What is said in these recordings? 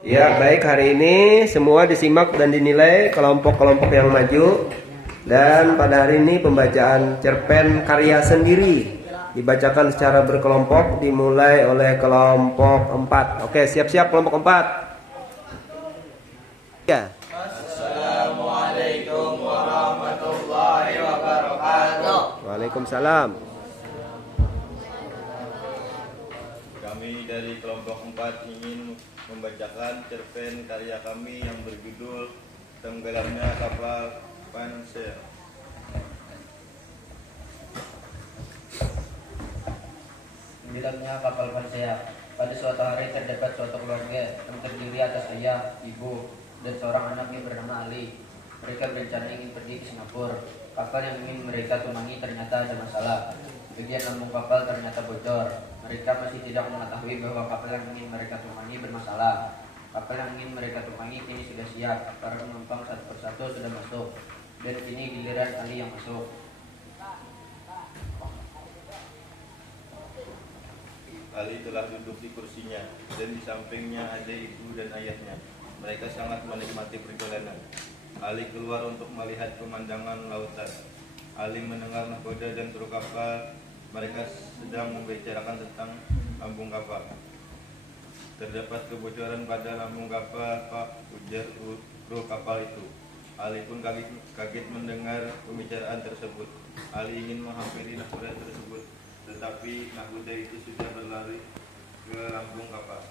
Ya, baik, hari ini semua disimak dan dinilai kelompok-kelompok yang maju. Dan pada hari ini pembacaan cerpen karya sendiri dibacakan secara berkelompok, dimulai oleh kelompok 4. Oke, siap-siap kelompok 4. Ya. Assalamualaikum warahmatullahi wabarakatuh. Waalaikumsalam. Kami dari kelompok 4 ingin membacakan cerpen karya kami yang berjudul Tenggelamnya Kapal Pansir. Tenggelamnya kapal Pansir. Pada suatu hari terdapat suatu keluarga yang terdiri atas ayah, ibu, dan seorang anaknya bernama Ali. Mereka berencana ingin pergi ke Singapura. Kapal yang ingin mereka tumpangi ternyata ada masalah. Bagian lambung kapal ternyata bocor. Mereka masih tidak mengetahui bahwa kapal yang ingin mereka tumpangi bermasalah. Kapal yang ingin mereka tumpangi kini sudah siap. Para penumpang satu persatu sudah masuk. Dan kini giliran Ali yang masuk. Ali telah duduk di kursinya dan di sampingnya ada ibu dan ayahnya. Mereka sangat menikmati perjalanan. Ali keluar untuk melihat pemandangan lautan. Ali mendengar nahkoda dan kru kapal. Mereka sedang membicarakan tentang lambung kapal. Terdapat kebocoran pada lambung kapal, Pak, ujar kru kapal itu. Ali pun kaget mendengar pembicaraan tersebut. Ali ingin menghampiri nahkoda tersebut, tetapi nahkoda itu sudah berlari ke lambung kapal.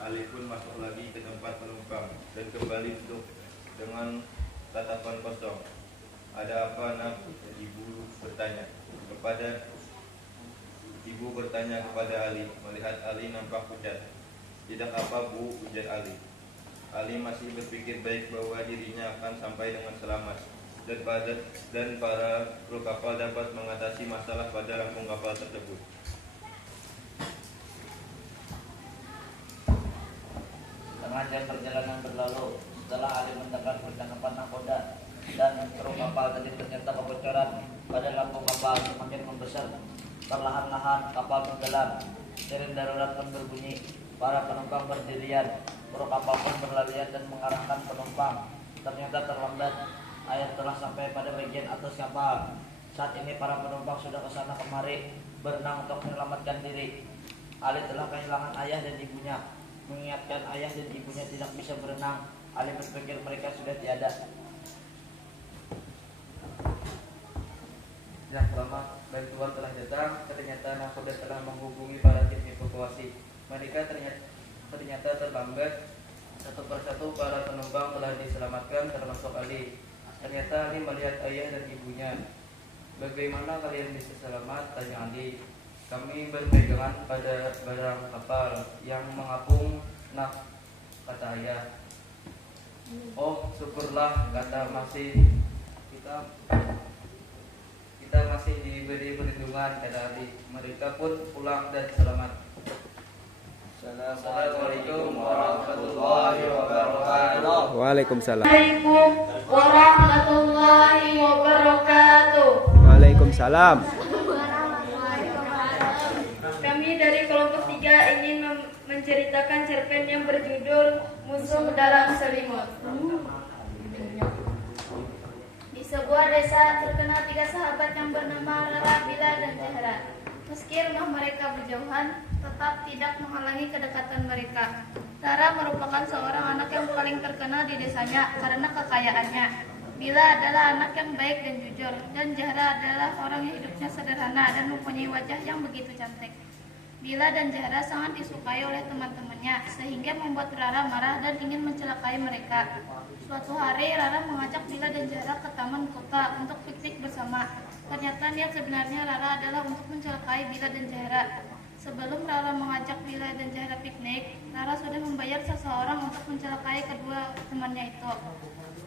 Ali pun masuk lagi ke tempat penumpang dan kembali duduk dengan tatapan kosong. Ada apa, nak? Ibu bertanya kepada Ali. Melihat Ali nampak pucat. Tidak apa, Bu, ujar Ali. Ali masih berpikir baik bahwa dirinya akan sampai dengan selamat dan para kru kapal dapat mengatasi masalah pada lambung kapal tersebut. Setengah jam perjalanan berlalu setelah Ali mendengar percakapan nahkoda dan kru kapal tadi ternyata kebocoran pada lambung kapal semakin membesar. Perlahan-lahan kapal tenggelam. Siren darurat pun berbunyi. Para penumpang berdirian. Kru kapal pun berlarian dan mengarahkan penumpang. Ternyata terlambat. Air telah sampai pada bagian atas kapal. Saat ini para penumpang sudah kesana kemari berenang untuk menyelamatkan diri. Ali telah kehilangan ayah dan ibunya. Mengingatkan ayah dan ibunya tidak bisa berenang, Ali berpikir mereka sudah tiada. Nah, lama bantuan telah datang. Ternyata nahkoda telah menghubungi para tim evakuasi. Mereka ternyata terlambat. Satu persatu para penumpang telah diselamatkan, termasuk Ali. Ternyata Ali melihat ayah dan ibunya. Bagaimana kalian bisa selamat? Tanya Ali. Kami berpegangan pada barang kapal yang mengapung, nak, kata ayah. Oh, syukurlah, kata kita masih diberi perlindungan, kata Ali. Mereka pun pulang dan selamat. Assalamualaikum warahmatullahi wabarakatuh. Waalaikumsalam. Assalamualaikum warahmatullahi wabarakatuh. Waalaikumsalam. Kami dari kelompok 3 ingin menceritakan cerpen yang berjudul Musuh Dalam Selimut. Di sebuah desa terkenal 3 sahabat yang bernama Rara, Bila, dan Zahra. Meski rumah mereka berjauhan, tetap tidak menghalangi kedekatan mereka. Rara merupakan seorang anak yang paling terkenal di desanya karena kekayaannya. Bila adalah anak yang baik dan jujur, dan Zahra adalah orang yang hidupnya sederhana dan mempunyai wajah yang begitu cantik. Bila dan Zahra sangat disukai oleh teman-temannya, sehingga membuat Rara marah dan ingin mencelakai mereka. Suatu hari, Rara mengajak Bila dan Zahra ke taman kota untuk piknik bersama. Ternyata niat sebenarnya Rara adalah untuk mencelakai Bila dan Zahra. Sebelum Rara mengajak Bila dan Zahra piknik, Rara sudah membayar seseorang untuk mencelakai kedua temannya itu.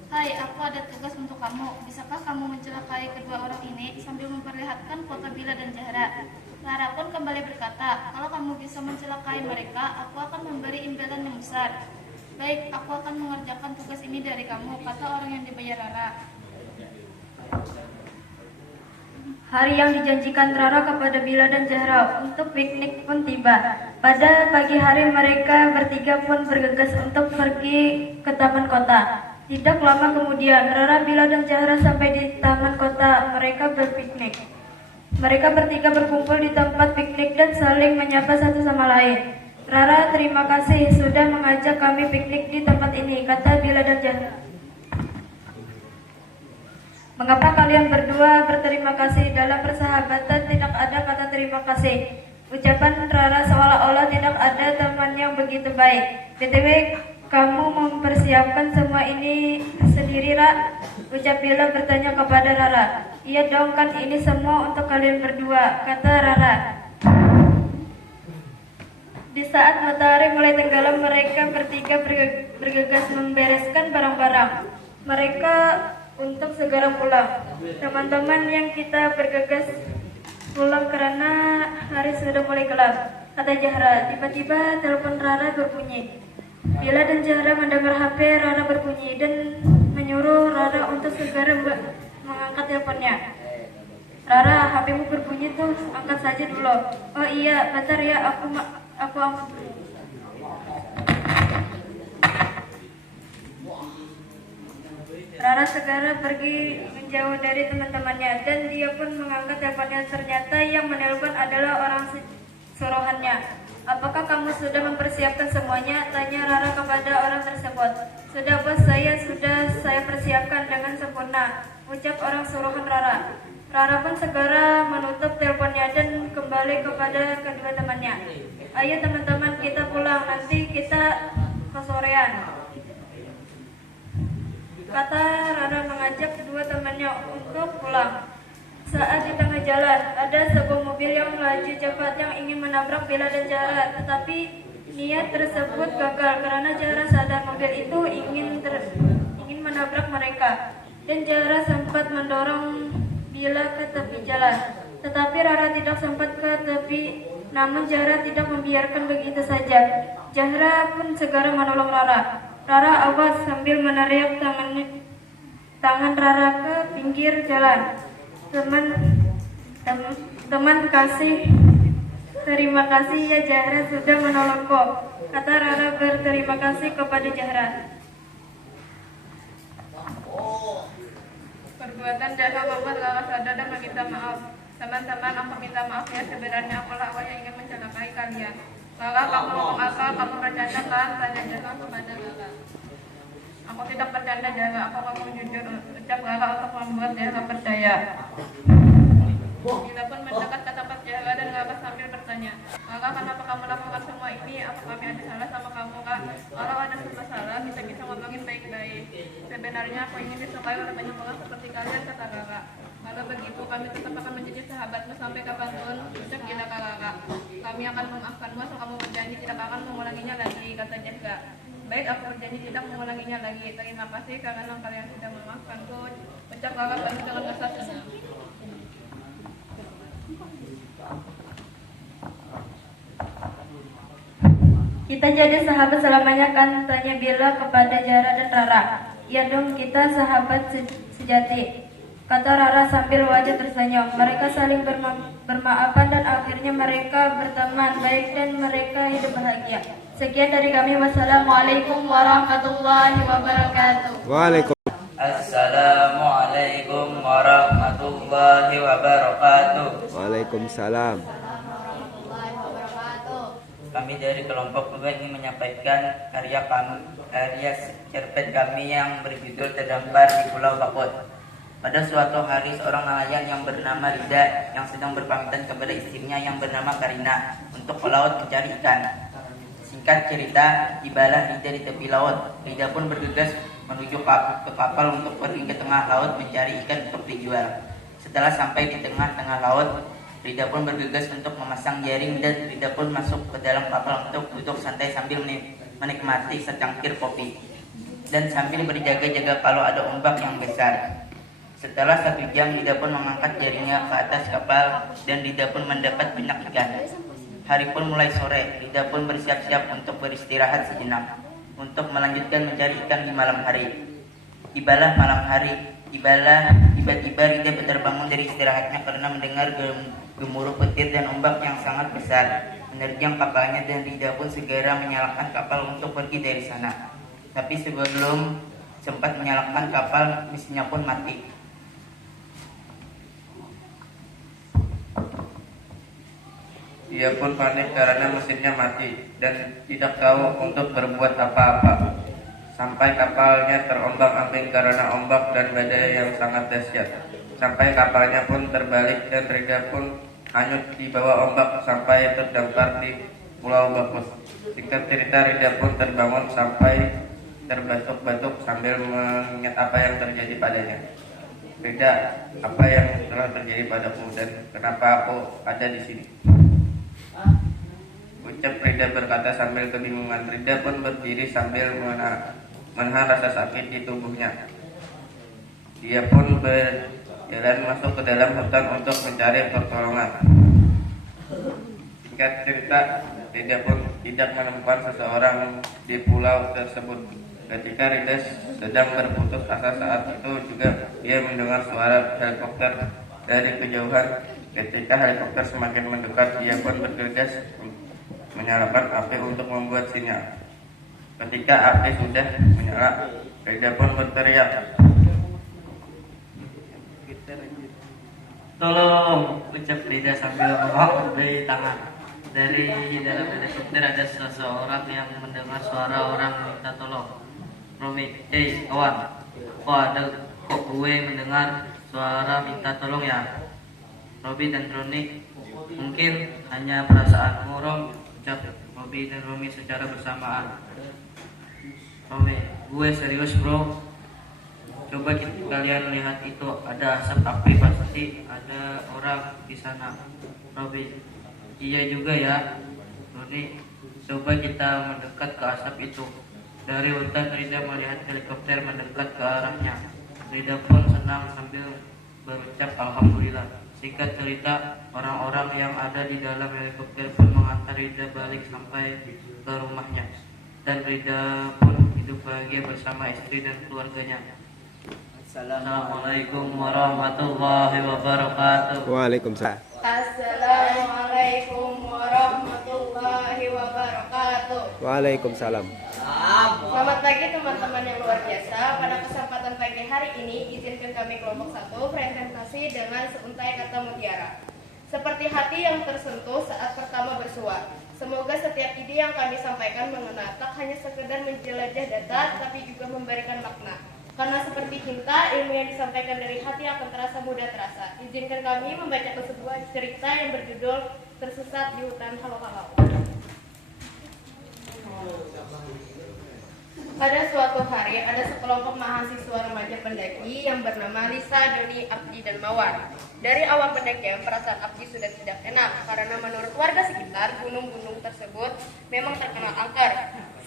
Hai, aku ada tugas untuk kamu. Bisakah kamu mencelakai kedua orang ini sambil memperlihatkan foto Bila dan Zahra? Rara pun kembali berkata, kalau kamu bisa mencelakai mereka, aku akan memberi imbalan yang besar. Baik, aku akan mengerjakan tugas ini dari kamu, kata orang yang dibayar Rara. Hari yang dijanjikan Rara kepada Bila dan Zahra untuk piknik pun tiba. Pada pagi hari mereka bertiga pun bergegas untuk pergi ke taman kota. Tidak lama kemudian Rara, Bila dan Zahra sampai di taman kota. Mereka berpiknik. Mereka bertiga berkumpul di tempat piknik dan saling menyapa satu sama lain. Rara, terima kasih sudah mengajak kami piknik di tempat ini, kata Bila dan Zahra. Mengapa kalian berdua berterima kasih? Dalam persahabatan tidak ada kata terima kasih. Ucapan Rara seolah-olah tidak ada teman yang begitu baik. BTW, kamu mempersiapkan semua ini sendiri, Ra? Ucap Bila bertanya kepada Rara. Iya dong, kan ini semua untuk kalian berdua, kata Rara. Di saat matahari mulai tenggelam, mereka bertiga bergegas membereskan barang-barang mereka untuk segera pulang. Teman-teman yang kita bergegas pulang karena hari sudah mulai gelap, kata Zahra. Tiba-tiba telepon Rara berbunyi. Bila dan Zahra mendengar HP Rara berbunyi dan menyuruh Rara untuk segera mengangkat teleponnya. Rara, HPmu berbunyi tuh, angkat saja dulu. Oh iya, bentar ya, aku angkat dulu. Rara segera pergi menjauh dari teman-temannya dan dia pun mengangkat teleponnya. Ternyata yang menelpon adalah orang suruhannya. Apakah kamu sudah mempersiapkan semuanya? Tanya Rara kepada orang tersebut. Sudah bos, saya persiapkan dengan sempurna, ucap orang suruhan Rara. Rara pun segera menutup teleponnya dan kembali kepada kedua temannya. Ayo teman-teman, kita pulang, nanti kita kesorean, kata Rara mengajak kedua temannya untuk pulang. Saat di tengah jalan, ada sebuah mobil yang melaju cepat yang ingin menabrak Bila dan Zahra. Tetapi niat tersebut gagal karena Zahra sadar mobil itu ingin menabrak mereka. Dan Zahra sempat mendorong Bila ke tepi jalan. Tetapi Rara tidak sempat ke tepi, namun Zahra tidak membiarkan begitu saja. Zahra pun segera menolong Rara. Rara, awas, sambil menariak tangan Rara ke pinggir jalan. Teman kasih, terima kasih ya Zahra sudah menolongku, kata Rara berterima kasih kepada Zahra. Perbuatan Zahra membuat Rara sadar dan meminta maaf. Teman-teman, aku minta maaf ya, sebenarnya akulah orang yang ingin mencelakai kalian. Rara, kamu ngomong apa? Kamu bercanda kan? Tanya Zahra kepada Rara. Aku tidak bercanda Zahra, aku ngomong jujur, ucap Rara untuk membuat Zahra percaya. Bila pun mendekat ke tempat Zahra dan Rara sambil bertanya, Rara, kenapa kamu lakukan semua ini? Apa kami ada salah sama kamu, Kak? Kalau ada salah, kita ngomongin baik-baik. Sebenarnya aku ingin disukai oleh banyak orang seperti kalian, kata Rara. Kalau begitu, kami tetap akan menjadi sahabatmu sampai kapanpun, ucap Bila ke Rara. Kami akan memaafkanmu asal kamu berjanji tidak akan mengulanginya lagi, kata Zahra. Baik, aku berjanji tidak mengulanginya lagi. Terima kasih karena kalian sudah memaafkanku, ucap Rara penuh dengan rasa senang. Kita jadi sahabat selamanya kan? Tanya Bila kepada Zahra dan Rara. Ya dong, kita sahabat sejati, kata Rara sambil wajah tersenyum. Mereka saling bermaafan dan akhirnya mereka berteman baik dan mereka hidup bahagia. Sekian dari kami. Wassalamualaikum warahmatullahi wabarakatuh. Waalaikumsalam. Assalamualaikum warahmatullahi wabarakatuh. Waalaikumsalam. Kami dari kelompok 2 ingin menyampaikan karya cerpen kami yang berjudul Terdampar di Pulau Bakut. Pada suatu hari, seorang nelayan yang bernama Rida yang sedang berpamitan kepada istrinya yang bernama Karina untuk ke laut mencari ikan. Singkat cerita, tibalah Rida di tepi laut. Rida pun bergegas menuju ke kapal untuk pergi ke tengah laut mencari ikan untuk dijual. Setelah sampai di tengah-tengah laut, Rida pun bergegas untuk memasang jaring dan Rida pun masuk ke dalam kapal untuk duduk santai sambil menikmati secangkir kopi dan sambil berjaga-jaga kalau ada ombak yang besar. Setelah 1 jam, Rida pun mengangkat jaringnya ke atas kapal dan Rida pun mendapat banyak ikan. Hari pun mulai sore, Rida pun bersiap-siap untuk beristirahat sejenak untuk melanjutkan mencari ikan di malam hari. Tibalah malam hari, tibalah Tiba-tiba Rida terbangun dari istirahatnya karena mendengar gemuruh petir dan ombak yang sangat besar menerjang kapalnya, dan Rida pun segera menyalakan kapal untuk pergi dari sana. Tapi sebelum sempat menyalakan kapal, mesinnya pun mati. Dia pun panik karena mesinnya mati dan tidak tahu untuk berbuat apa-apa. Sampai kapalnya terombang-ambing karena ombak dan badai yang sangat dahsyat. Sampai kapalnya pun terbalik dan Rida pun hanyut di bawah ombak sampai terdampar di Pulau Bakus. Singkat cerita, Rida pun terbangun sampai terbatuk-batuk sambil mengingat apa yang terjadi padanya. Rida, apa yang telah terjadi padaku dan kenapa aku ada di sini? Ucap Rida berkata sambil kebingungan. Rida pun berdiri sambil menahan rasa sakit di tubuhnya. Dia pun berjalan masuk ke dalam hutan untuk mencari pertolongan. Singkat cerita, Rida pun tidak menemukan seseorang di pulau tersebut. Ketika Rida sedang berputus asa saat itu juga dia mendengar suara helikopter dari kejauhan. Ketika helikopter semakin mendekat, dia pun bergegas menyalakan api untuk membuat sinyal. Ketika api sudah menyala, Rida pun berteriak, "Tolong!" ucap Rida sambil memberi tangan. Dari dalam helikopter ada seseorang yang mendengar suara orang minta tolong. "Romi, kawan, kok gue mendengar suara minta tolong ya?" Robi dan Roni, "Mungkin hanya perasaanmu, Rom," ucap Robi dan Romi secara bersamaan. "Romi, gue serius bro. Coba kalian lihat itu, ada asap api, pasti ada orang di sana." Robi, "Iya juga ya." Roni, "Coba kita mendekat ke asap itu." Dari hutan Rida melihat helikopter mendekat ke arahnya. Rida pun senang sambil berucap alhamdulillah. Singkat cerita, orang-orang yang ada di dalam helikopter pun mengantar Rida balik sampai ke rumahnya. Dan Rida pun hidup bahagia bersama istri dan keluarganya. Assalamualaikum warahmatullahi wabarakatuh. Waalaikumsalam. Assalamualaikum warahmatullahi wabarakatuh. Waalaikumsalam. Selamat pagi teman-teman yang luar biasa. Pada kesempatan pagi hari ini, izinkan kami kelompok 1 presentasi dengan seuntai kata mutiara. Seperti hati yang tersentuh saat pertama bersua. Semoga setiap ide yang kami sampaikan mengena tak hanya sekedar menjelajah data, tapi juga memberikan makna. Karena seperti cinta, ilmu yang disampaikan dari hati akan terasa mudah terasa. Izinkan kami membacakan sebuah cerita yang berjudul Tersesat di Hutan Halau-Halau. Pada suatu hari, ada sekelompok mahasiswa remaja pendaki yang bernama Lisa, Doni, Abdi, dan Mawar. Dari awal pendakian, perasaan Abdi sudah tidak enak karena menurut warga sekitar, gunung-gunung tersebut memang terkenal angker.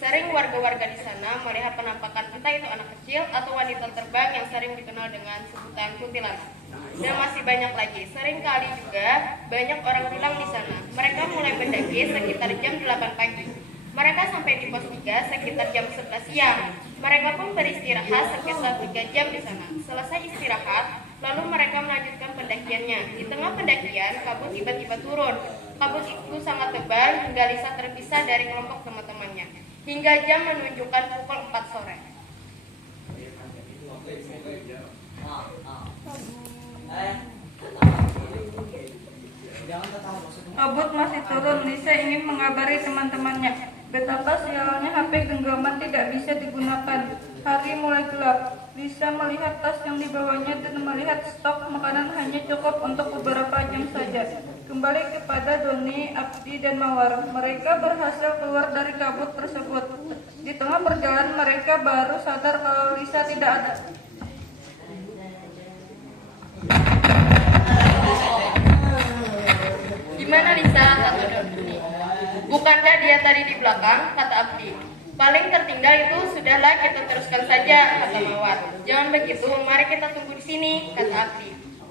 Sering warga-warga di sana melihat penampakan entah itu anak kecil atau wanita terbang yang sering dikenal dengan sebutan kuntilanak. Dan masih banyak lagi. Sering kali juga banyak orang hilang di sana. Mereka mulai mendaki sekitar jam 8 pagi. Mereka sampai di pos 3 sekitar jam 11 siang. Mereka pun beristirahat sekitar 3 jam di sana. Selesai istirahat, lalu mereka melanjutkan pendakiannya. Di tengah pendakian, kabut tiba-tiba turun. Kabut itu sangat tebal hingga Lisa terpisah dari kelompok teman-temannya. Hingga jam menunjukkan pukul 4 sore. Kabut masih turun. Lisa ingin mengabari teman-temannya betapa sialnya HP genggaman tidak bisa digunakan. Hari mulai gelap. Lisa melihat tas yang dibawanya dan melihat stok makanan hanya cukup untuk beberapa jam saja. Kembali kepada Doni, Abdi, dan Mawar. Mereka berhasil keluar dari kabut tersebut. Di tengah perjalanan mereka baru sadar kalau Lisa tidak ada. Gimana Lisa? Kata Doni. Bukankah dia tadi di belakang? Kata Abdi. Paling tertinggal itu sudahlah, kita teruskan saja, kata Mawar. Jangan begitu, mari kita tunggu di sini, kata Abdi.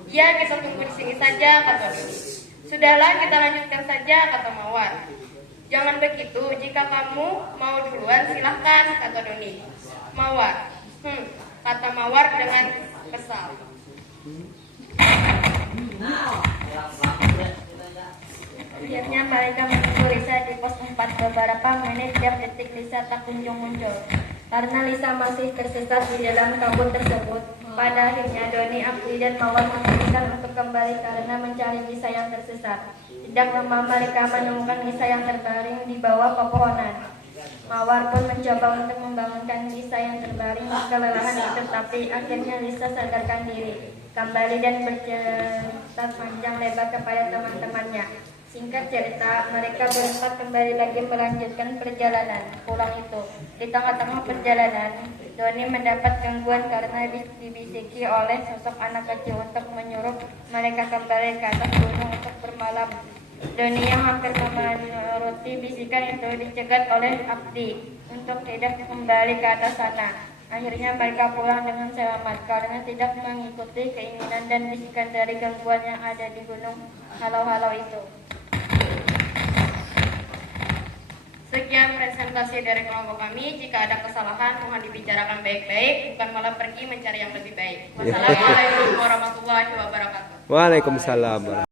Ya, kita tunggu di sini saja, kata Doni. Sudahlah, kita lanjutkan saja, kata Mawar. Jangan begitu, jika kamu mau duluan silahkan, kata Doni. Mawar, kata Mawar dengan kesal. Akhirnya mereka menunggu Lisa di pos 4. Beberapa menit tiap detik Lisa tak kunjung muncul. Karena Lisa masih tersesat di dalam kabut tersebut, pada akhirnya Doni, Apli, dan Mawar memutuskan untuk kembali karena mencari Lisa yang tersesat. Tidak lama mereka menemukan Lisa yang terbaring di bawah pepohonan. Mawar pun mencoba untuk membangunkan Lisa yang terbaring kelelahan itu, tapi akhirnya Lisa sadarkan diri kembali dan bercerita panjang lebar kepada teman-temannya. Singkat cerita, mereka berempat kembali lagi melanjutkan perjalanan pulang itu. Di tengah-tengah perjalanan, Doni mendapat gangguan karena dibisiki oleh sosok anak kecil untuk menyuruh mereka kembali ke atas gunung untuk bermalam. Doni yang hampir menuruti bisikan itu dicegat oleh Abdi untuk tidak kembali ke atas sana. Akhirnya mereka pulang dengan selamat karena tidak mengikuti keinginan dan bisikan dari gangguan yang ada di gunung halau-halau itu. Sekian presentasi dari kelompok kami. Jika ada kesalahan mohon dibicarakan baik-baik, bukan malah pergi mencari yang lebih baik. Wassalamualaikum warahmatullahi wabarakatuh. Waalaikumsalam.